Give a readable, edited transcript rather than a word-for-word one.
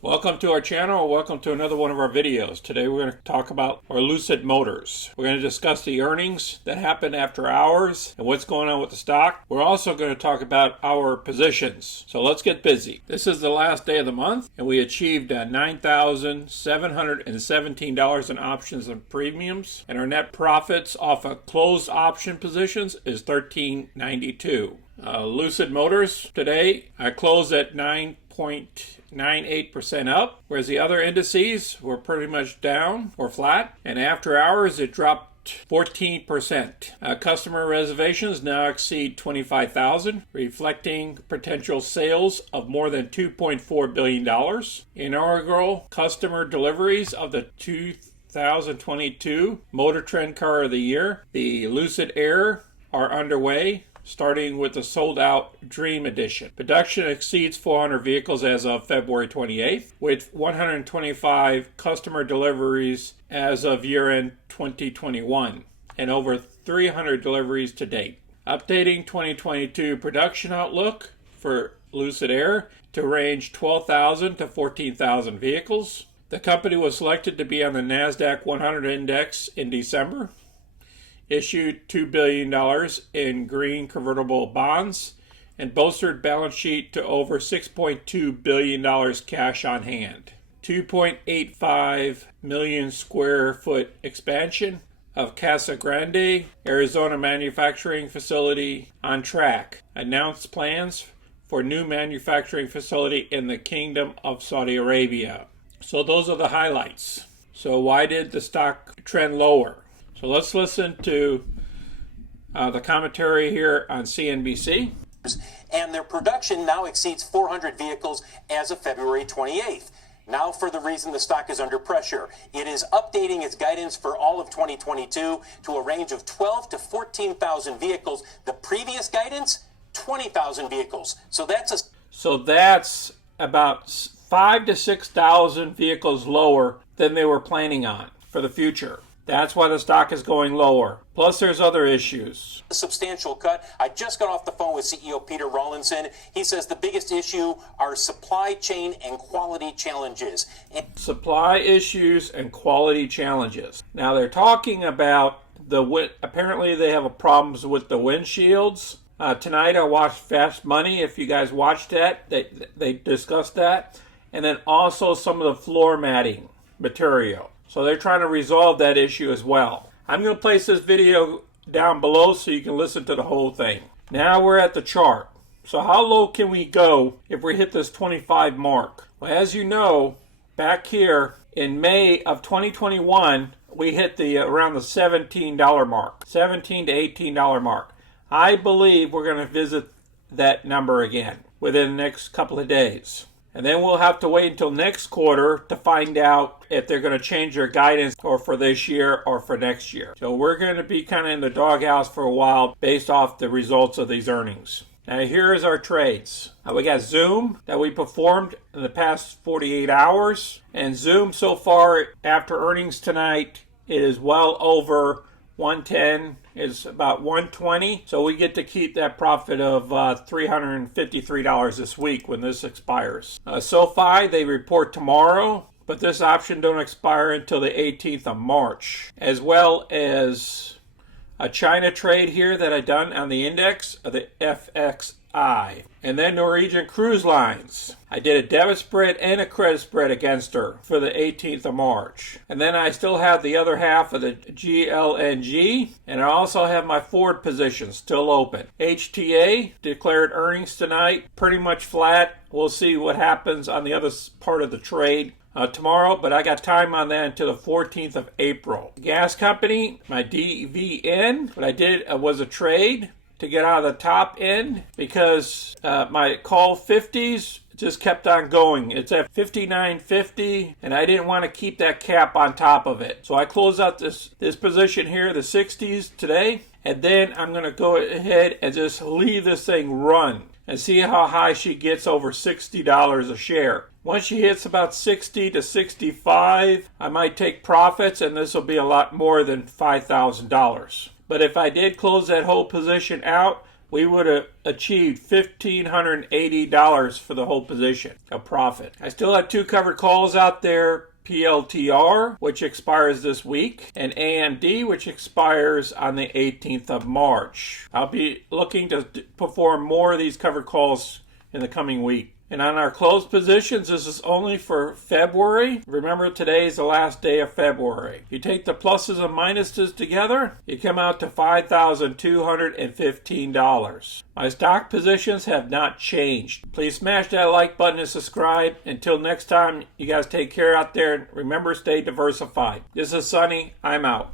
Welcome to our channel. Welcome to another one of our videos. Today we're going to talk about our Lucid Motors. We're going to discuss the earnings that happened after hours and what's going on with the stock. We're also going to talk about our positions. So let's get busy. This is the last day of the month and we achieved $9,717 in options and premiums, and our net profits off of closed option positions is $13.92. Lucid Motors today I closed at 9.98% up, whereas the other indices were pretty much down or flat, and after hours it dropped 14%. Customer reservations now exceed 25,000, reflecting potential sales of more than $2.4 billion. Inaugural customer deliveries of the 2022 Motor Trend Car of the Year, the Lucid Air, are underway, starting with the sold-out Dream Edition. Production exceeds 400 vehicles as of February 28th, with 125 customer deliveries as of year-end 2021, and over 300 deliveries to date. Updating 2022 production outlook for Lucid Air to range 12,000 to 14,000 vehicles. The company was selected to be on the NASDAQ 100 index in December. Issued $2 billion in green convertible bonds, and bolstered balance sheet to over $6.2 billion cash on hand. 2.85 million square foot expansion of Casa Grande, Arizona manufacturing facility on track. Announced plans for new manufacturing facility in the Kingdom of Saudi Arabia. So those are the highlights. So why did the stock trend lower? So let's listen to the commentary here on CNBC. And their production now exceeds 400 vehicles as of February 28th. Now for the reason the stock is under pressure. It is updating its guidance for all of 2022 to a range of 12 to 14,000 vehicles. The previous guidance, 20,000 vehicles. So that's about 5 to 6,000 vehicles lower than they were planning on for the future. That's why the stock is going lower. Plus, there's other issues. A substantial cut. I just got off the phone with CEO Peter Rawlinson. He says the biggest issue are supply chain and quality challenges. Supply issues and quality challenges. Now, they're talking about apparently they have problems with the windshields. Tonight, I watched Fast Money. If you guys watched that, they discussed that. And then also some of the floor matting material. So they're trying to resolve that issue as well. I'm going to place this video down below so you can listen to the whole thing. Now we're at the chart. So how low can we go if we hit this 25 mark? Well, as you know, back here in May of 2021, we hit around the $17 mark, $17 to $18 mark. I believe we're going to visit that number again within the next couple of days. And then we'll have to wait until next quarter to find out if they're going to change their guidance or for this year or for next year. So we're going to be kind of in the doghouse for a while based off the results of these earnings. Now here is our trades. We got Zoom that we performed in the past 48 hours. And Zoom so far after earnings tonight, it is well over 110, is about 120. So we get to keep that profit of $353 this week when this expires. SoFi, they report tomorrow, but this option don't expire until the 18th of March. As well as a China trade here that I done on the index of the FXI. And then Norwegian Cruise Lines. I did a debit spread and a credit spread against her for the 18th of March. And then I still have the other half of the GLNG. And I also have my forward position still open. HTA declared earnings tonight. Pretty much flat. We'll see what happens on the other part of the trade tomorrow, but I got time on that until the 14th of April. Gas company, my DVN, what I did was a trade to get out of the top end because my call 50s just kept on going. It's at 59.50 and I didn't want to keep that cap on top of it. So I closed out this position here, the 60s today, and then I'm going to go ahead and just leave this thing run and see how high she gets over $60 a share. Once she hits about 60 to 65, I might take profits and this will be a lot more than $5,000. But if I did close that whole position out, we would have achieved $1,580 for the whole position of profit. I still have 2 covered calls out there. PLTR, which expires this week, and AMD, which expires on the 18th of March. I'll be looking to perform more of these covered calls in the coming week. And on our closed positions, this is only for February. Remember, today is the last day of February. You take the pluses and minuses together, you come out to $5,215. My stock positions have not changed. Please smash that like button and subscribe. Until next time, you guys take care out there. And remember, stay diversified. This is Sonny. I'm out.